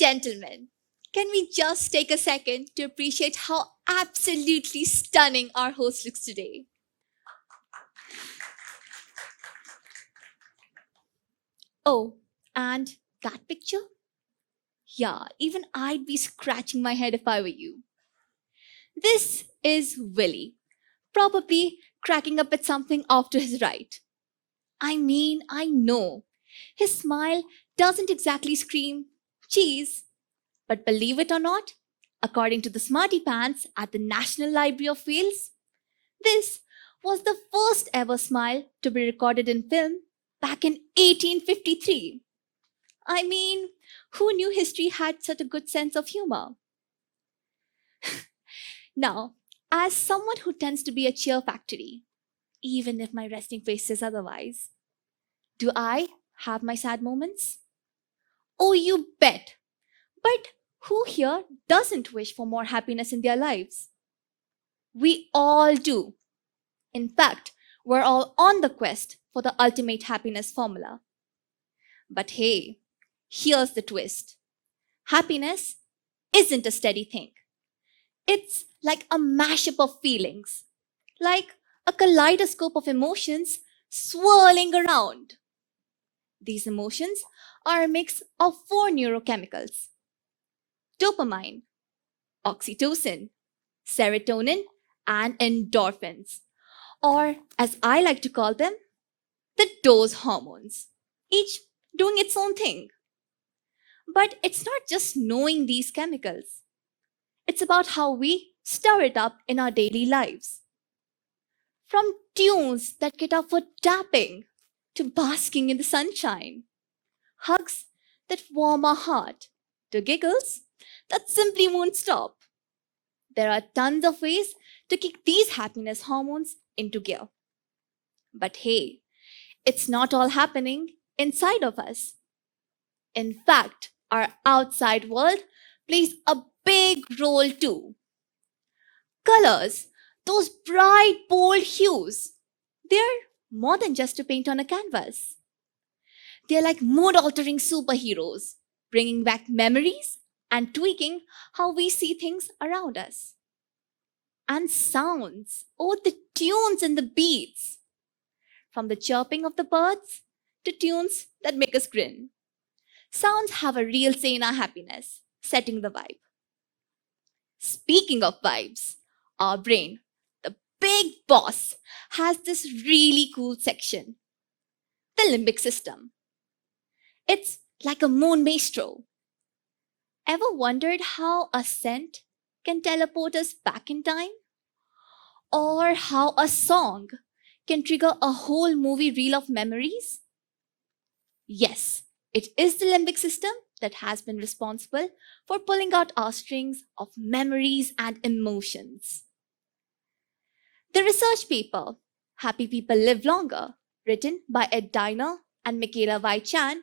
and gentlemen, can we just take a second to appreciate how absolutely stunning our host looks today? Oh, and that picture? Yeah, even I'd be scratching my head if I were you. This is Willie, probably cracking up at something off to his right. I mean, I know. His smile doesn't exactly scream cheese, but believe it or not, according to the Smarty Pants at the National Library of Wales, this was the first ever smile to be recorded in film back in 1853. I mean, who knew history had such a good sense of humor? Now, as someone who tends to be a cheer factory, even if my resting face says otherwise, do I have my sad moments? Oh, you bet. But who here doesn't wish for more happiness in their lives? We all do. In fact, we're all on the quest for the ultimate happiness formula. But hey, here's the twist: happiness isn't a steady thing, it's like a mashup of feelings, like a kaleidoscope of emotions swirling around. These emotions are a mix of four neurochemicals: dopamine, oxytocin, serotonin, and endorphins, or as I like to call them, the dose hormones, each doing its own thing. But it's not just knowing these chemicals, it's about how we stir it up in our daily lives. From tunes that get our foot tapping to basking in the sunshine, hugs that warm our heart to giggles that simply won't stop. There are tons of ways to kick these happiness hormones into gear. But hey, it's not all happening inside of us. In fact, our outside world plays a big role too. Colors, those bright, bold hues, they're more than just a paint on a canvas. They're like mood altering superheroes, bringing back memories and tweaking how we see things around us. And sounds, oh, the tunes and the beats, from the chirping of the birds to tunes that make us grin. Sounds have a real say in our happiness, setting the vibe. Speaking of vibes, our brain, the big boss, has this really cool section: the limbic system. It's like a moon maestro. Ever wondered how a scent can teleport us back in time? Or how a song can trigger a whole movie reel of memories? Yes, it is the limbic system that has been responsible for pulling out our strings of memories and emotions. The research paper, Happy People Live Longer, written by Ed Diner and Michaela Y. Chan,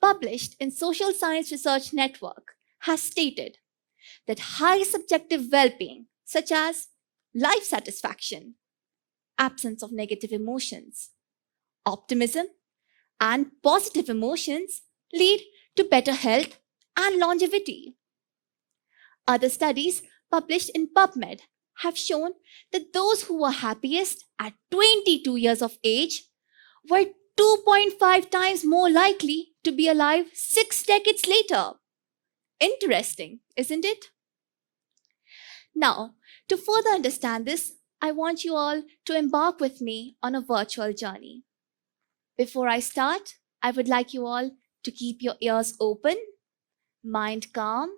published in Social Science Research Network, has stated that high subjective well being, such as life satisfaction, absence of negative emotions, optimism, and positive emotions, lead to better health and longevity. Other studies published in PubMed have shown that those who were happiest at 22 years of age were 2.5 times more likely to be alive 6 decades later. Interesting, isn't it? Now, to further understand this, I want you all to embark with me on a virtual journey. Before I start, I would like you all to keep your ears open, mind calm,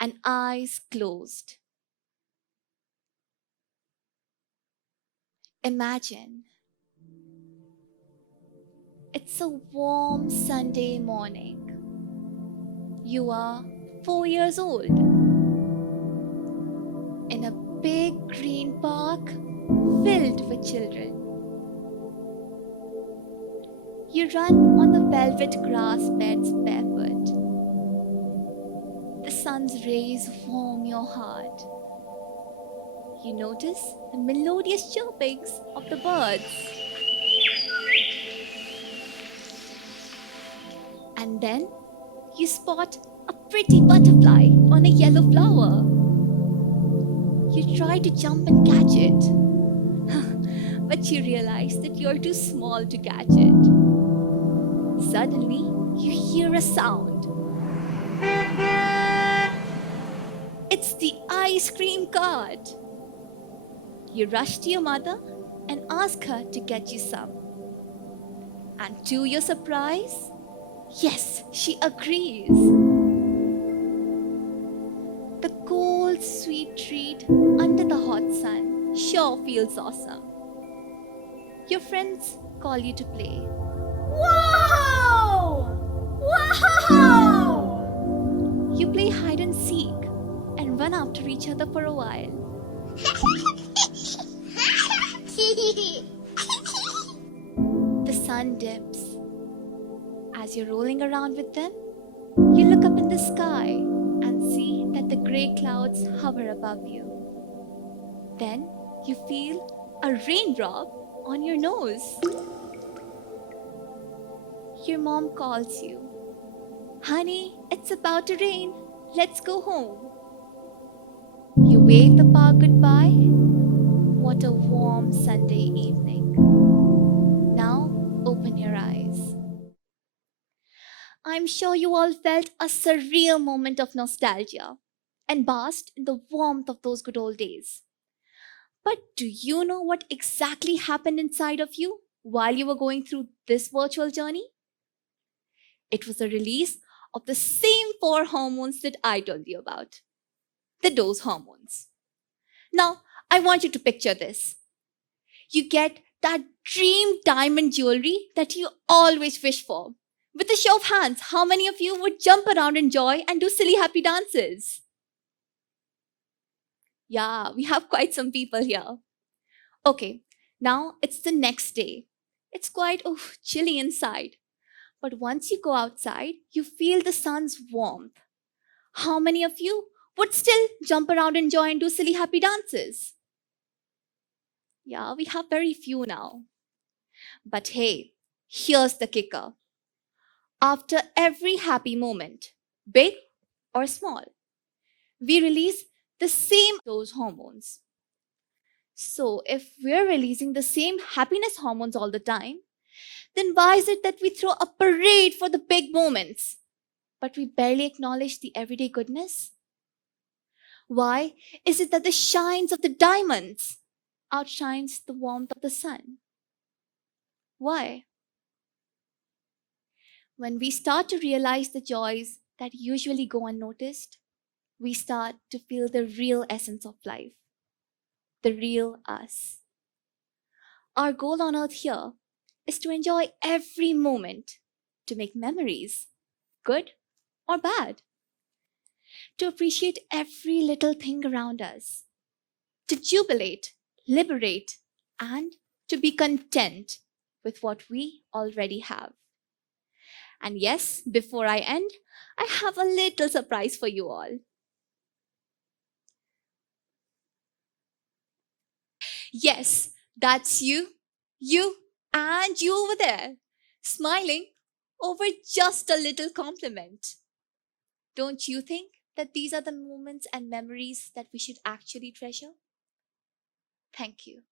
and eyes closed. Imagine it's a warm Sunday morning. You are 4 years old in a big green park filled with children. You run on the velvet grass beds barefoot. The sun's rays warm your heart. You notice the melodious chirpings of the birds. And then you spot a pretty butterfly on a yellow flower. You try to jump and catch it, but you realize that you're too small to catch it. Suddenly, you hear a sound. It's the ice cream cart. You rush to your mother and ask her to get you some. And to your surprise, yes, she agrees. The cold, sweet treat under the hot sun sure feels awesome. Your friends call you to play. Wow! Wow! You play hide and seek and run after each other for a while. The sun dips. As you're rolling around with them, you look up in the sky and see that the grey clouds hover above you. Then you feel a raindrop on your nose. Your mom calls you. Honey, it's about to rain. Let's go home. You wave the park goodbye. What a warm Sunday evening. Now open your eyes. I'm sure you all felt a surreal moment of nostalgia and basked in the warmth of those good old days. But do you know what exactly happened inside of you while you were going through this virtual journey? It was a release of the same four hormones that I told you about, the dose hormones. Now, I want you to picture this. You get that dream diamond jewelry that you always wish for. With a show of hands, how many of you would jump around in joy and do silly happy dances? Yeah, we have quite some people here. Okay, now it's the next day. It's quite chilly inside. But once you go outside, you feel the sun's warmth. How many of you would still jump around in joy and do silly happy dances? Yeah, we have very few now. But hey, here's the kicker. After every happy moment, big or small, we release the same those hormones. So, if we're releasing the same happiness hormones all the time, then why is it that we throw a parade for the big moments, but we barely acknowledge the everyday goodness? Why is it that the shines of the diamonds outshines the warmth of the sun? Why? When we start to realize the joys that usually go unnoticed, we start to feel the real essence of life, the real us. Our goal on earth here is to enjoy every moment, to make memories, good or bad, to appreciate every little thing around us, to jubilate, liberate, and to be content with what we already have. And yes, before I end, I have a little surprise for you all. Yes, that's you, and you over there, smiling over just a little compliment. Don't you think that these are the moments and memories that we should actually treasure? Thank you.